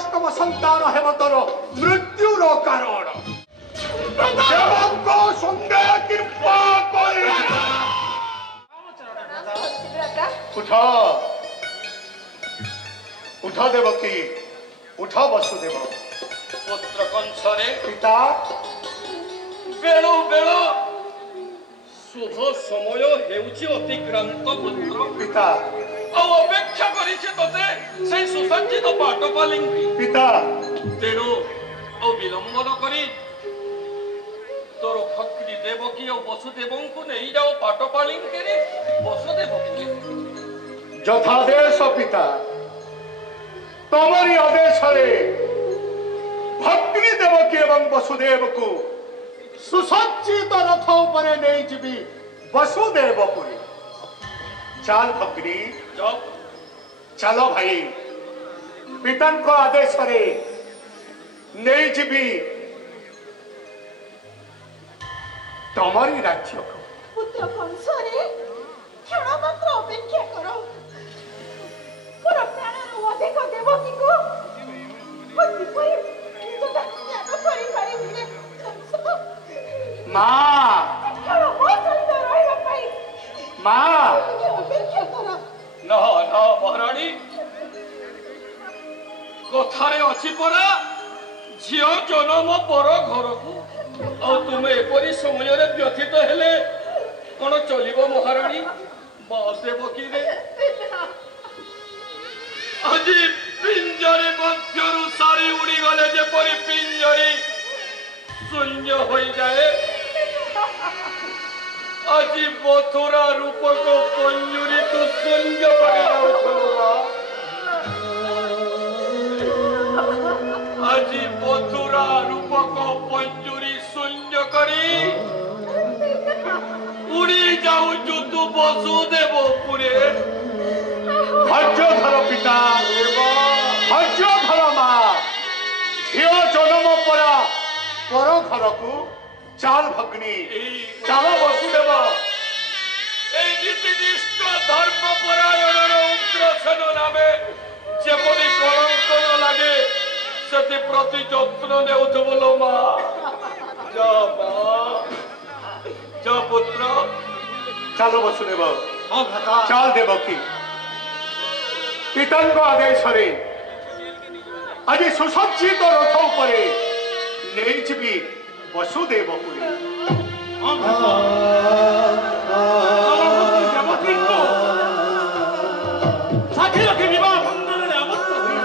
अष्टम संतान हेम तोर मृत्युर कारण देवको सुंदर कृपा कर उठ उठ देवकी उठ वसुदेव पुत्र कंसरे पिता बेलो बेलो शुभ समय हेउची अतिक्रांत पुत्र पिता अपेक्षा करिছে তোতে সেই সুসজ্জিত পাটপালিঙ্কি पिता তেণু বিলম্বন করি তোর ভক্তি দেবকী ও বসুদেবଙ୍କୁ নেই যাও পাটপালিঙ্কিরে বসুদেবকে যথাদেশ पिता तमरी आदेश भक्ति देवकी एवं वसुदेव को सुसज्जित रथ उपरे नहीं जीवी वसुदेवपुरी चाल भक्ति चलो भाई पिता को आदेश नहीं जीवी तमरी राज्य को पुत्र कंसरे क्षण मात्र अपेक्षा करो मोर प्राणर अधिक देवकी को माँ माँ ना ना महाराणी कथारे अच्छी परा झियो जन्म पर घर को तुम्हें एपरी समय व्यथित हेले कौन चलो महाराणी देवकी रे आज पिंजरी मध्यरु सारी उड़ी गले जेपरी पिंजरी शून्य हो जाए आज मथुरा रूपक पंजुरी तो शून्य आज मथुरा रूपक पंजुरी शून्य करी उड़ी जाऊ तू वसुदेवपुरे धैर्य धर पिता धैर्य धर माँ झील जन्म परा पर घर को चाल भग्नी चाल वसुदेव नीतिनिष्ठ धर्मपरायण उग्रसेन नामे जेपरी कलंक न लगे से प्रति जत्न नेउथबलो माँ जा पुत्र चाल वसुदेव चाल देवकी पिता आदेश आज सुसज्जित रथ उपरे नहीं जीवी वसुदेवपुरी साथी रखी विवाह बंधन में आबद्ध हुई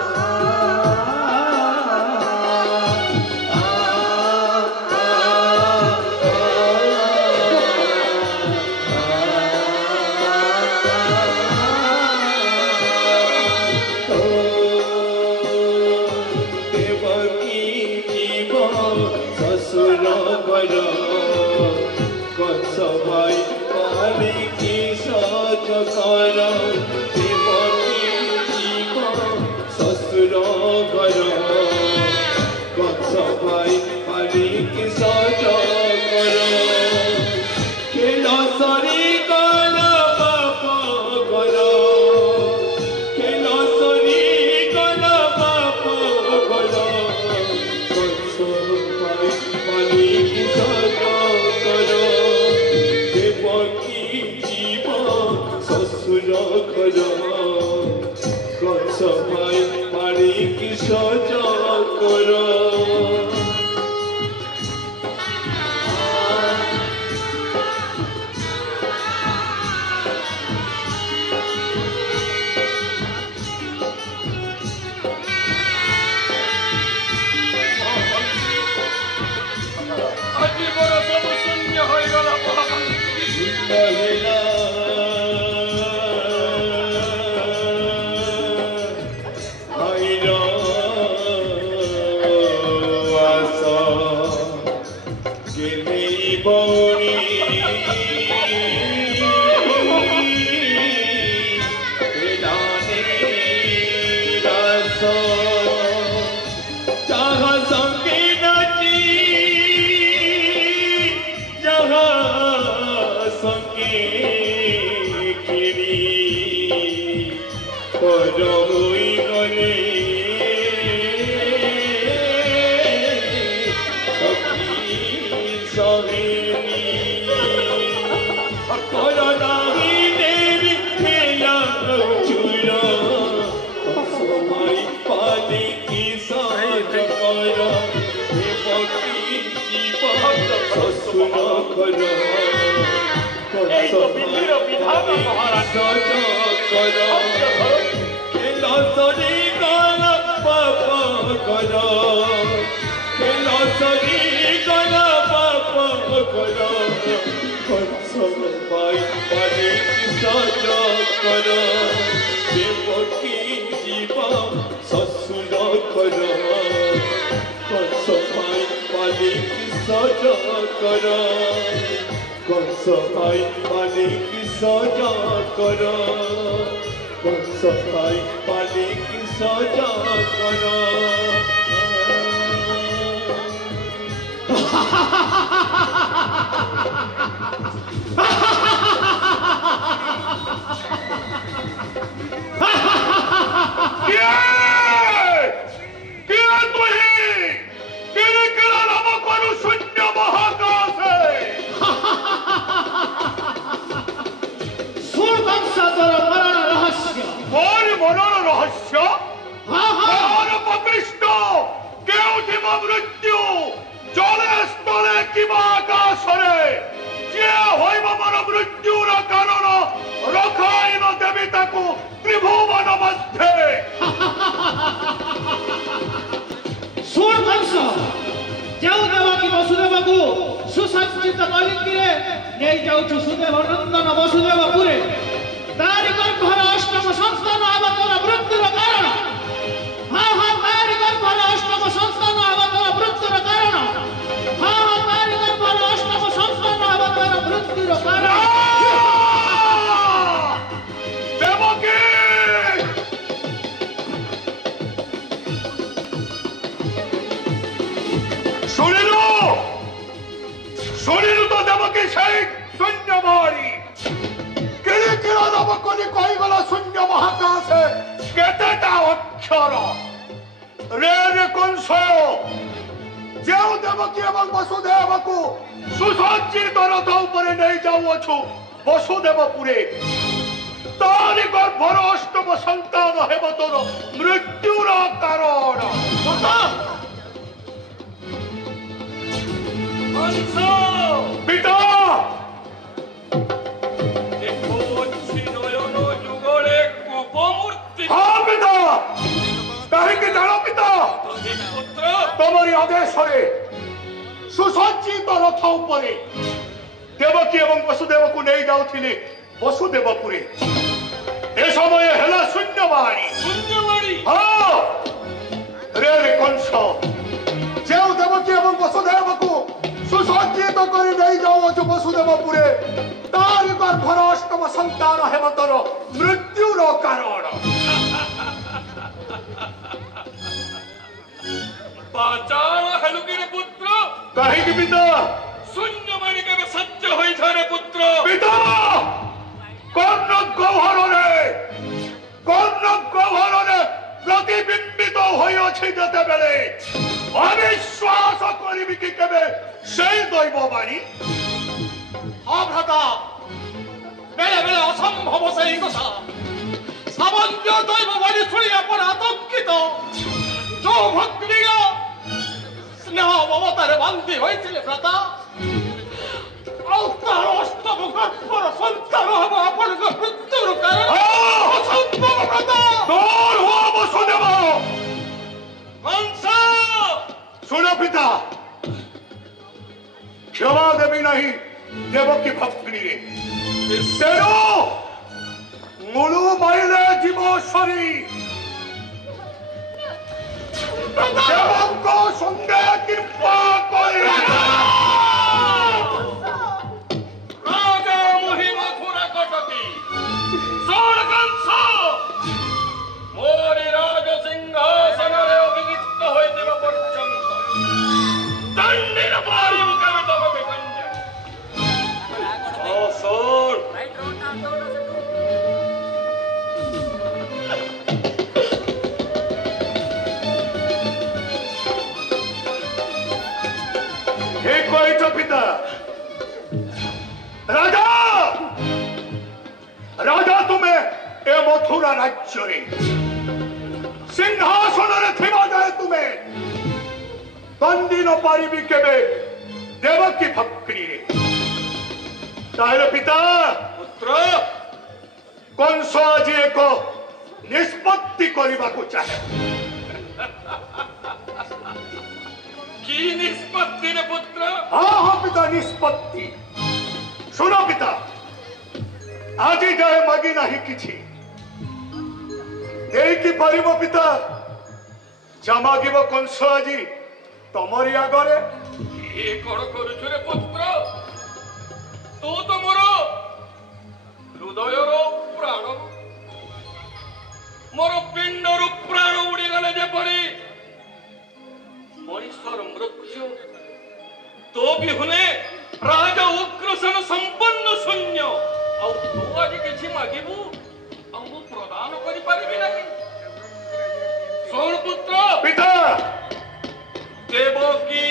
संगी करो देवकी जीवन ससुर करो এই তো বিধির বিধান মহারাজ सजा करो केलसरी गण पाप करो केलसरी गण पाप करो कंसन पाई पानी सजा करो देवकी जीवन ससुर करो कंस पाई पानी सजा करो कंस पाई पानी सजा करो कंस पाई पानी सजा करो मृत्यु जले स्थले किबा आकाशरे जे होइब मन मृत्युर कारण रखाइन देवताको त्रिभुवन मध्ये सूर्यवंश जो देवकी वसुदेव को सुसज्जित मलिकिरे नहीं जाउछु सुदेव नंदन वसुदेवपुरे तारि गर्भर अष्टम संतान अवतार मृत्युर कारण हाँ हाँ तारि गर्भर अष्टम संतान अवतार मृत्युर कारण हाँ हाँ तारि गर्भर अष्टम संतान अवतार मृत्युर कारण देवकी सुनिलु तो देवकी सही शून्य मारी किरी किरा नबकोनी कोई गला शून्य महाकाश है केतेटा अक्षर रे रे कंस जेउ देवकी एवं वसुदेव को सुसज्जित रथ उपरे नहीं जाउछु वसुदेवपुरे तारि गर्भर अष्टम संतान हेब तोर मृत्युर कारण पिता हाँ पिता कहीं जानो पिता तुम्हारी आदेश सुसज्जित रथ उपरे देवकी एवं वसुदेव को नहीं जाऊली वसुदेवपुरे ए समय हेला शून्यवाणी हाँ रे रे कंस जो देवकी एवं वसुदेव को सुसज्जित कर नहीं जाऊँ वसुदेवपुरे तारि गर्भर अष्टम संतान हेब तोर मृत्युर कारण पाचाल हेलुगिरे पुत्र कहीं पिता शून्य मारी के सत्य होई थारे पुत्र पिता कर्ण गह्वर रे प्रतिबिंबित होई अछि जते बेले अविश्वास करिबि कि केबे सेई दैववाणी हाँ भ्राता बेले बेले असंभव सेई कथा सामान्य दैववाणी शुणी आपण आतंकित जो भक्तिगा स्नेह ममतारे बांधी होइथिले भ्राता अवतार अष्टम गर्भर संतान हब आपणक मृत्युर कारण असंभव भ्राता दूर हो वसुदेव कंस सुनो पिता क्षमा देवी नहीं देवकी भक्ति रे तेरो मुलु माइले जीवोश्वरी देवको संगे कृपा करे राजा मुहि मथुरा कटकी सोल कंस मोरी राज सिंहासन रे अभिषिक्त होइतिबा पर्यंत दंडिन पारी मुखे में तबके कन्या ओ सोल एक कोई तो पिता राजा राजा तुम्हें ए मथुरा राज्य रे सिंहासन रे थिबा जाए तुम्हें बंदी न पारिबी केबे देवकी भक्ति तार पिता पुत्र कंस आज एक निष्पत्ति करने को चाहे की निष्पत्ति ने पुत्र हाँ हाँ पिता निष्पत्ति सुनो पिता आज जाए मागी नहीं किछि देकी परिबो पिता जा मागिबो कंस आजी तमरी आगरे ये कौन करुछु रे पुत्र तू तो मोर हृदय प्राण मोर पिंड रु प्राण उड़ी गले जेपरी मनीषर मृत्यु तो बिहुने राजा उग्रसेन संपन्न शून्य आ तू आज किछि मागिबू हमु प्रदान करि परिबि नाही सोण पुत्र पिता देवकी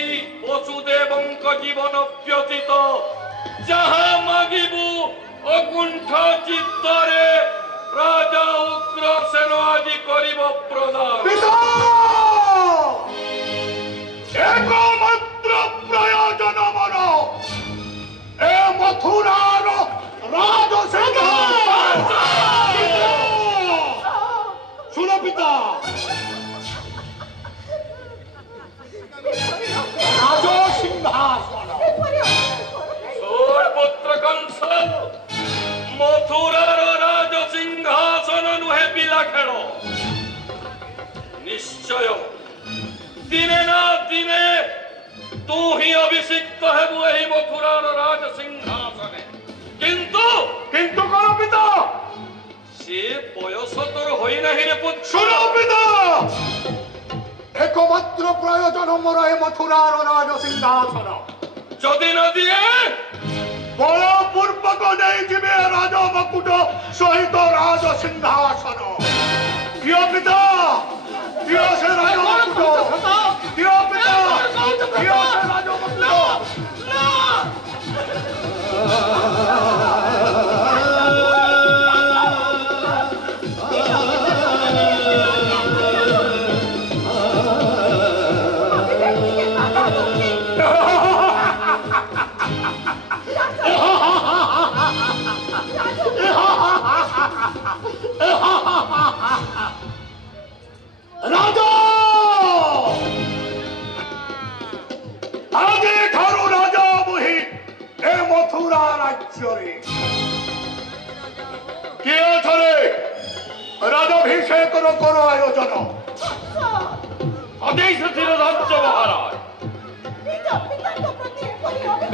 वसुदेवंक जीवन व्यतीत जहा मागिबू अकुंठ चित्तरे राजा उग्रसेन आदि करिब प्रदान पिता एकमात्र प्रयोजन मन ए मथुरार राजसिंहासन सुनो पिता राजसिंहासन सोर पुत्र कंस मथुरार राजसिंहासन नुहे पिला खेल निश्चय दिने ना दिने तू ही अभिषिक्त हेबु एही मथुरार राजसिंहासने किंतु किंतु करो पिता से बयस तोर होई नाही रे पुत्र सुनो पिता एकमात्र प्रयोजन मोर ए मथुरार राजसिंहासन जदि न दिए बलपूर्वक नहीं जीवे राज मकुट सहित राजसिंहासन दियो पिता दियो से राज मकुट दियो पिता दियो से राज मकुट राजा आगे ठारू राजा मुहि ए मथुरा राज्य रे के अथरे राजाभिषेक करो आयोजन आदेश थिले राज्य महाराज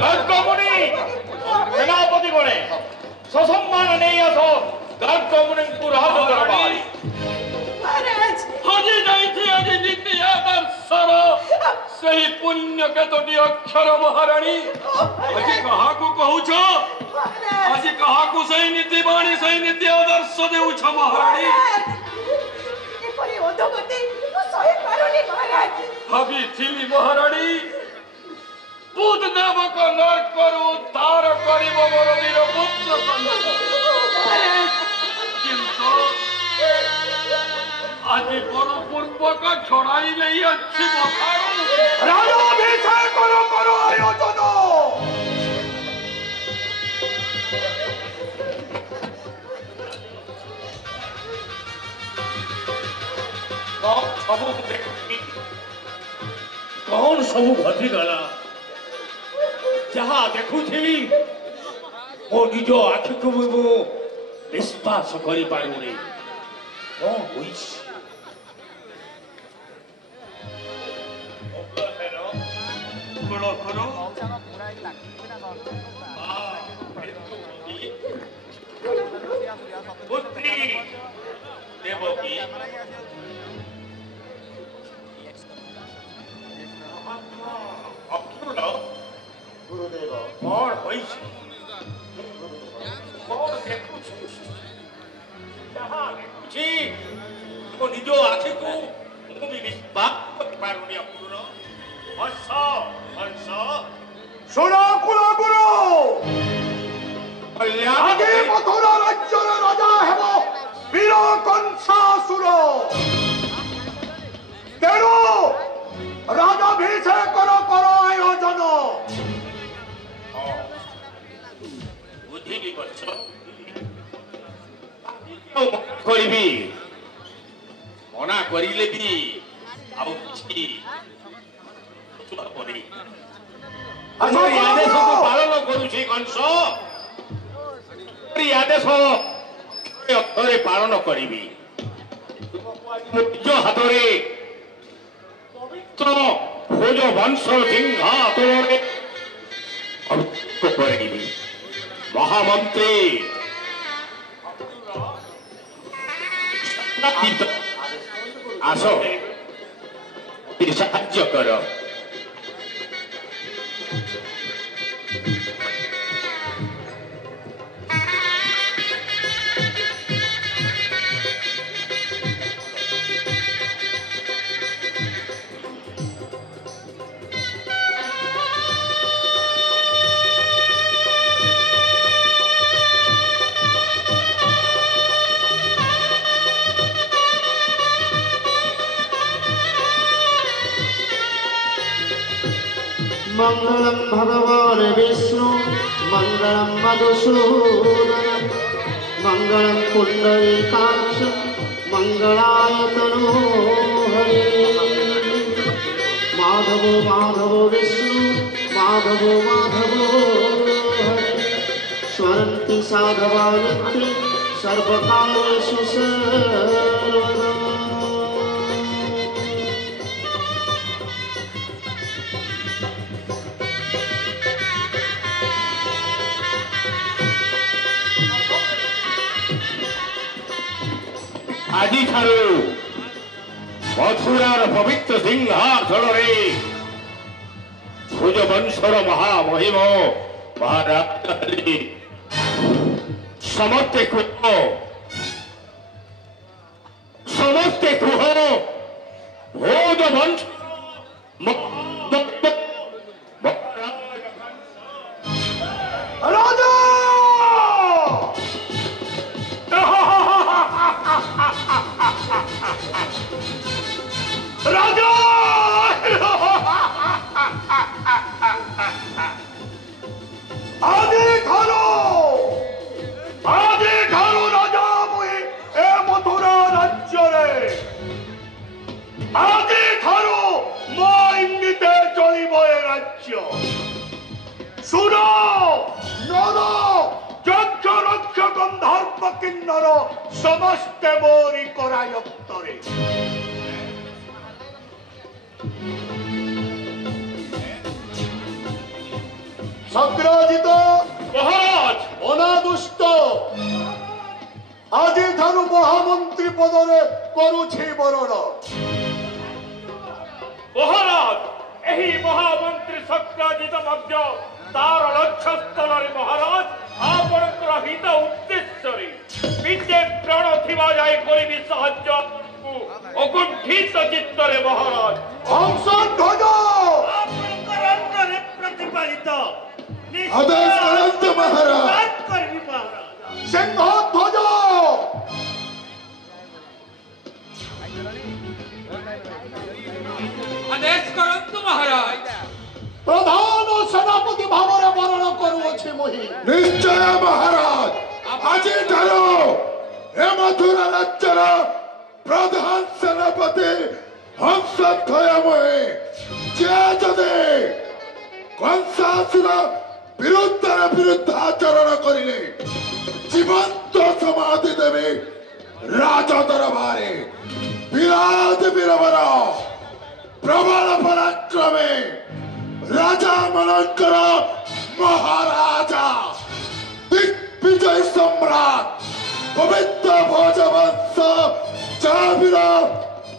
गर्गमुनि सेनापति गणे ससम्मान नहीं आसो गर्गमुनि को राज दरबारी हजे जाइथि हजे नीति आदर्शर सही पुण्य केतोटी अक्षर महारानी हजे कहा को कहूछ हजे कहा को सही नीति बाणी सही नीति आदर्श देउछ महारानी एपरि ओधगति सही पारुनी महाराज हबी थिली महारानी पूत देवक नरकर उद्धार करिब मोर वीर पुत्र किंतु आज बड़ पूर्वक छड़ाई नहीं अच्छी राजाभिषेक करो आयोजन सब कौन सब घटिगला जहाँ देखुथी मो निज आखि को विश्वास करि पारुनी कौन होइछि पुत्री देवकी अपूर्ण गुरुदेव कौन होइछि कौन देखुछि जहाँ देखुछि मो निज आखि को भी विश्वास करि पारुनी अपूर्ण हंस हंस सुनो कुलगुरु आगे मथुरा राज्यर राजा हेब वीर कंसासुर तेणु राजाभिषेक କରିବି ମନା କରିଲେ ବି ଆଉ କିଛି ଆଦେଶକୁ ପାଳନ କରୁଛି କଂସ ଆଦେଶ ଅର୍ଥରେ ପାଳନ କରିବି ନିଜ ହାତରେ ପବିତ୍ର ଭୋଜ ବଂଶ ସିଂହାସନରେ କରିବି ମହାମନ୍ତ୍ରୀ ଆସ ସାହାଯ୍ୟ କର मंगलम भगवान विष्णु मंगलम मधुसूदन मंगलम पुंडरीकाक्ष मंगलाय तनोहरि माधवो माधवो विष्णु माधवो माधवो हरि स्वरन्ति साधवा नित्य सर्वकालेषु सर्वदा ଆଜି ଠାରୁ ମଥୁରାର ପବିତ୍ର ସିଂହାସନରେ ଭୋଜବଂଶର ମହାମହିମ ମହାରାଜ ସମସ୍ତେ କୁହ ଭୋଜବଂଶ রাজা রাজা আদি ঠারো রাজা মুই এ মথুরা রাজ্যরে আদি ঠারো মো ইঙ্গিতে চলিব এ রাজ্য শুন নর যজ্ঞ রক্ষ গন্ধর্ব কিন্নর সমস্তে মোরি করায়ত্তরে সগ্রাজিত মহারাজ অনাদুষ্ট আদি ঠারু মহামন্ত্রী পদরে করুছি বরণ মহারাজ ଏହି ମହାମନ୍ତ୍ରୀ ସତ୍ୟାଜିତ ମଧ୍ୟ ତାର ଲକ୍ଷ୍ୟସ୍ଥଳରେ ମହାରାଜ ଆପଣଙ୍କର ହିତ ଉଦ୍ଦେଶ୍ୟରେ ନିଜେ ପ୍ରାଣ ଥିବା ଯାଏ କରିବି ସାହାଯ୍ୟ ଅକୁଣ୍ଠିତ ଚିତ୍ତରେ ମହାରାଜ হংসধ্বজ ଆପଣଙ୍କର ଅନ୍ତରରେ ପ୍ରତିପାଳିତ আদেশ করন্ত মহারাজ କରିବି ମହାରାଜ সিংহধ্বজ আদেশ করন্তু মহারাজ প্রধান সেনাপতি ভাবরে বরণ করুছি মহি নিশ্চয় মহারাজ আজি ঠারু এ মথুরা রাজ্যর প্রধান সেনাপতি হংসধ্বজমে যে যদি কংসাসুর বিরুদ্ধাচরণ করিলে জীবন্ত সমাধি দেবে রাজ দরবারে বিরাট বীরবর প্রবল পরাক্রমে রাজা মনঙ্কর মহারাজা দিগ্বিজয় সম্রাট পবিত্র ভোজবংশ জয়বীর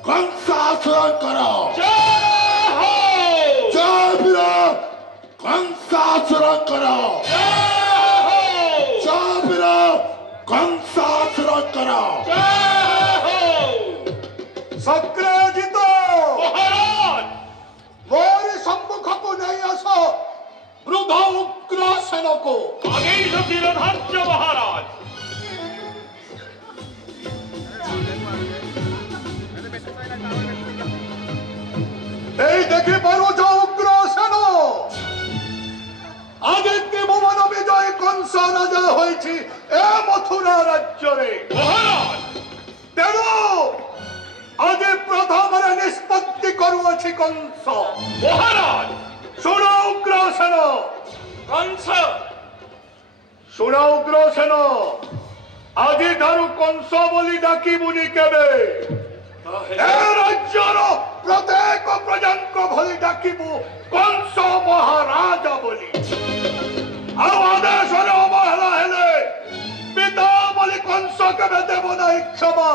কংসাসুরঙ্কর জয়বীর কংসাসুরঙ্কর জয়বীর কংসাসুরঙ্কর সগ্রাজিত মহারাজ মোরি সম্মুখକୁ নেই আস বৃদ্ধ উগ্রসেনকু আগেই সতীর ধার্য মহারাজ এই দেখি পারুছ উগ্রসেন আদিত্য ভুবন বিজয় कंस राजा होइछि ए मथुरा राज्य रे মহারাজ तेणु आज प्रथम निष्पत्ति करुअछि कंस মহারাজ शुण उग्रसेन कंस शुण उग्रसेन आज ठारू कंस बोली डाकिबुनि केबे ए राज्यर प्रत्येक प्रजांक भली डाकिबु कंस महाराज बोली आदेश अवहेला हेले पिता बोली कंस केबे देव नहीं क्षमा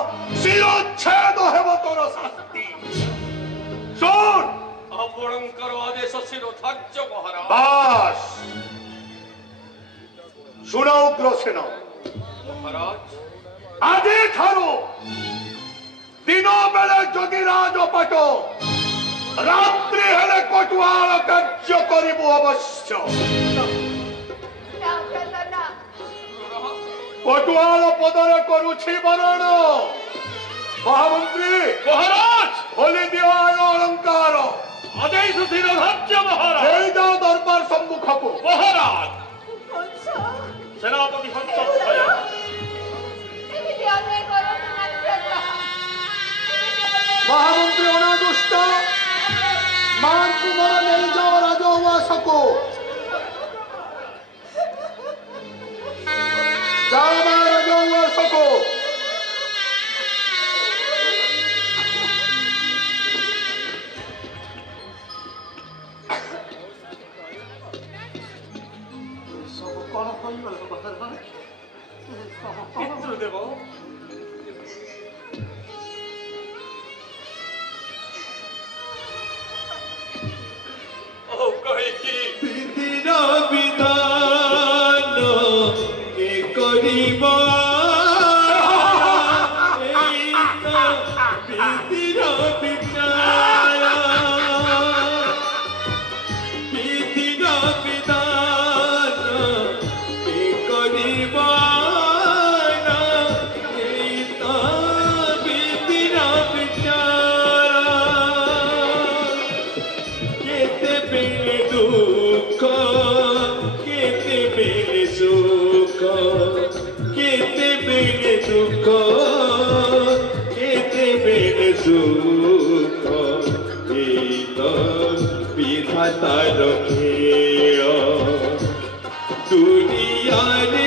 शिरोच्छेद हेब तोर शास्ति सुन आपणकर आदेश शिरोधार्य महाराज बास शुण उग्रसेन महाराज आज ठारू दिन बेले जोगीराज पट रात्रि हेले कटुआल कार्य करिबु अवश्य कटुआल पदरे करुछि वरण महामंत्री মহারাজ बोली दियो आयो अलंकार আদেশ শিরোধার্য মহারাজ हेई जाओ दरबार सम्मुख को মহারাজ कंस সেনাপতি হংস एमिति अन्याय करो ना महामंत्री अनादुष्ट मान कुमार नहीं जाओ राजोवास को जाओ मां राजोवास को सब कौन होई गला पितृदेव ओ कहे कि বিধির বিধান কে করিব এই তো বিধির বিচার বিধির বিধান কে করিব এই তো বিধির বিচার কেতে বেলে দুঃখ কেতে বেলে সুখ কেতে বেলে দুঃখ কেতে বেলে সুখ এই তো বিধাতার খেল দুনিয়ারে